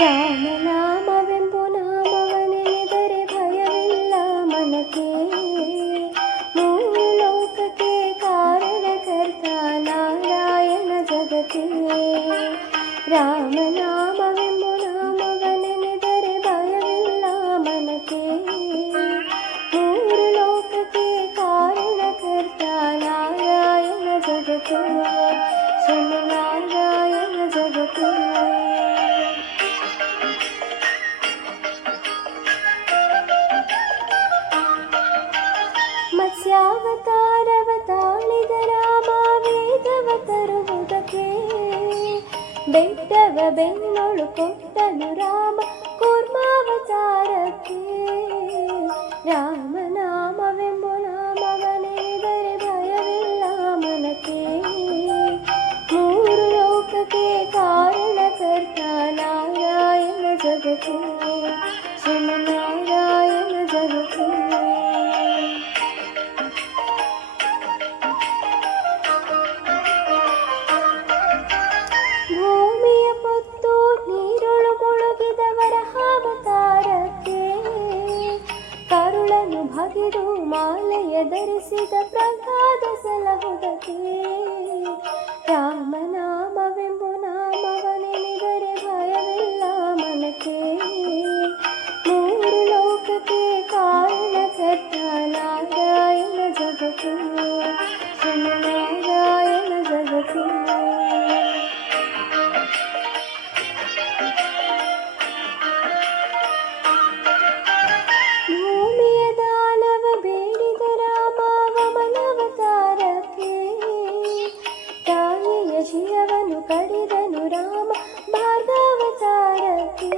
ರಾಮನಾಮವೆಂಬು ನಾಮವನೆನೆದರೆ ಭಯವಿಲ್ಲ ಮನಕ್ಕೆ. ಮೂರು ಲೋಕಕ್ಕೆ ಕಾರಣಕರ್ತ ನಾರಾಯಣ ಜಗಕ್ಕೆ. ರಾಮನಾಮವೆಂಬು ನಾಮವನೆನೆದರೆ ಭಯವಿಲ್ಲ ಮನಕ್ಕೆ. ಮೂರು ಲೋಕಕ್ಕೆ ಕಾರಣಕರ್ತ ನಾರಾಯಣ ಜಗಕ್ಕೆ. ಶ್ರೀನಾರಾಯಣ ಜಗಕ್ಕೆ. ಮತ್ಸ್ಯಾವತಾರವ ತಾಳಿದ ರಾಮ ವೇದವ ತರುವುದಕ್ಕೆ. ಬೆಟ್ಟವ ಬೆನ್ನೊಳು ಕೊಟ್ಟನು ರಾಮ ಕೂರ್ಮಾವತಾರಕ್ಕೆ. ರಾಮನಾಮವೆಂಬು ನಾಮವನೆನೆದರೆ ಭಯವಿಲ್ಲ ಮನಕ್ಕೆ. ಮೂರು ಲೋಕಕ್ಕೆ ಕಾರಣಕರ್ತ ನಾರಾಯಣ ಜಗಕ್ಕೆ. ಶ್ರೀನಾರಾಯಣ ಜಗಕ್ಕೆ. ಭೂಮಿಯ ಪೊತ್ತು ನೀರೊಳು ಮುಳುಗಿದವರ ಅವತಾರಕ್ಕೆ. ಕರುಳನ್ನು ಭಗಿದು ಮಾಲೆಯ ಧರಿಸಿದ ಪ್ರಸಾದ ಸಲಹುದಕ್ಕೆ. ರಾಮನಾಮವೆಂಬು ನಾಮವನೆನೆದರೆ ಭಯವಿಲ್ಲ ಮನಕ್ಕೆ. ಮೂರು ಲೋಕಕ್ಕೆ ಕಾರಣಕರ್ತ ನಾರಾಯಣ ಜಗಕ್ಕೆ. ಶ್ರೀನಾರಾಯಣ ಜಗಕ್ಕೆ. ಭೂಮಿಯ ದಾನವ ಬೇಡಿದ ರಾಮ ವಮನವತಾರಕ್ಕೆ. ತಾಯಿಯ ಶಿರವನ್ನು ಕಡಿದನು ರಾಮ ಭಾರ್ಗವತಾರಕ್ಕೆ.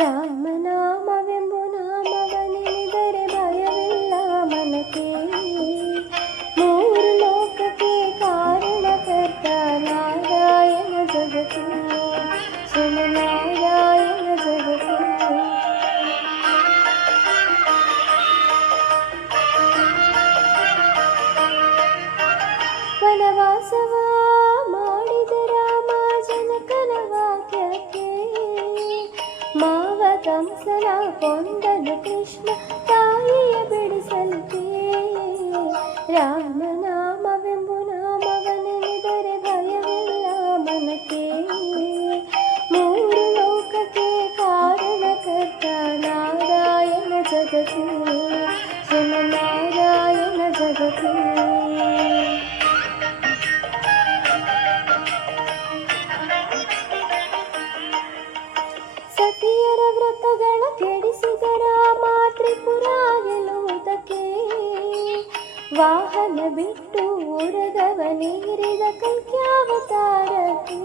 ರಾಮನಾಮವೆಂಬು ನಾಮವನೆನೆದರೆ ಭಯವಿಲ್ಲ ಮನಕ್ಕೆ. ಮೂರು ಲೋಕಕ್ಕೆ ಕಾರಣಕರ್ತ ನಾರಾಯಣ ಜಗಕ್ಕೆ. ಶ್ರೀನಾರಾಯಣ ಜಗಕ್ಕೆ. ವನವಾಸವ ಮಾಡಿದ ರಾಮ ಜನಕನ ವಾಕ್ಯಕ್ಕೆ. ಮಾವ ಕಂಸನ ಕೊಂದನು ಕೃಷ್ಣ ತಾಯಿಯ ಬಿಡಿಸಲಿಕ್ಕೆ. ರಾಮನಾಮವೆಂಬು ನಾಮವನೆನೆದರೆ ಭಯವಿಲ್ಲ ಮನಕ್ಕೆ. ಮೂರು ಲೋಕಕ್ಕೆ ಕಾರಣಕರ್ತ ನಾರಾಯಣ ಜಗಕ್ಕೆ. ಶ್ರೀನಾರಾಯಣ ಜಗಕ್ಕೆ. ಸತಿಯರ ವ್ರತಗಳ ಕೆಡಿಸಿದ ರಾಮ ತ್ರಿಪುರ ಗೆಲ್ಲುವುದಕ್ಕೆ. ವಾಹನ ಬಿಟ್ಟು ಉರಗವನೇರಿದ ಕಲ್ಕ್ಯಾವತಾರಕ್ಕೆ.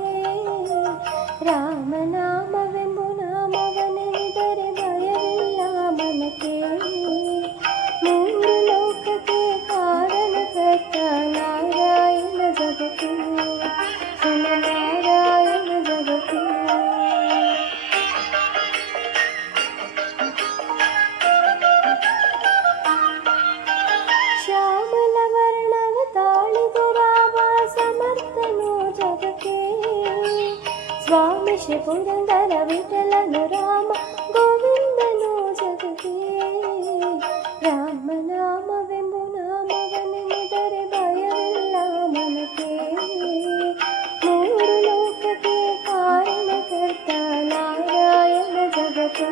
ರಾಮನಾಮವೆಂಬು ನಾಮವನೆನೆದರೆ ಭಯವಿಲ್ಲ ಮನಕ್ಕೆ. ಮೂರು ಲೋಕಕ್ಕೆ ಕಾರಣಕರ್ತ ನಾರಾಯಣ ಜಗಕ್ಕೆ. ಶ್ರೀನಾರಾಯಣ ಜಗಕ್ಕೆ. ಶ್ಯಾಮಲ ವರ್ಣವ ತಾಳಿದ ರಾಮ ಸಮರ್ಥನು ಜಗಕ್ಕೆ. ಸ್ವಾಮಿ ಶ್ರೀ ಪುರಂದರ ವಿಠಲನು ರಾಮ ಗೋವಿಂದನು ಜಗಕ್ಕೆ. ರಾಮನಾಮವೆಂಬು ನಾಮವನೆನೆದರೆ ಭಯವಿಲ್ಲ ಮನಕ್ಕೆ. ಮೂರು ಲೋಕಕ್ಕೆ ಕಾರಣಕರ್ತ ನಾರಾಯಣ ಜಗಕ್ಕೆ.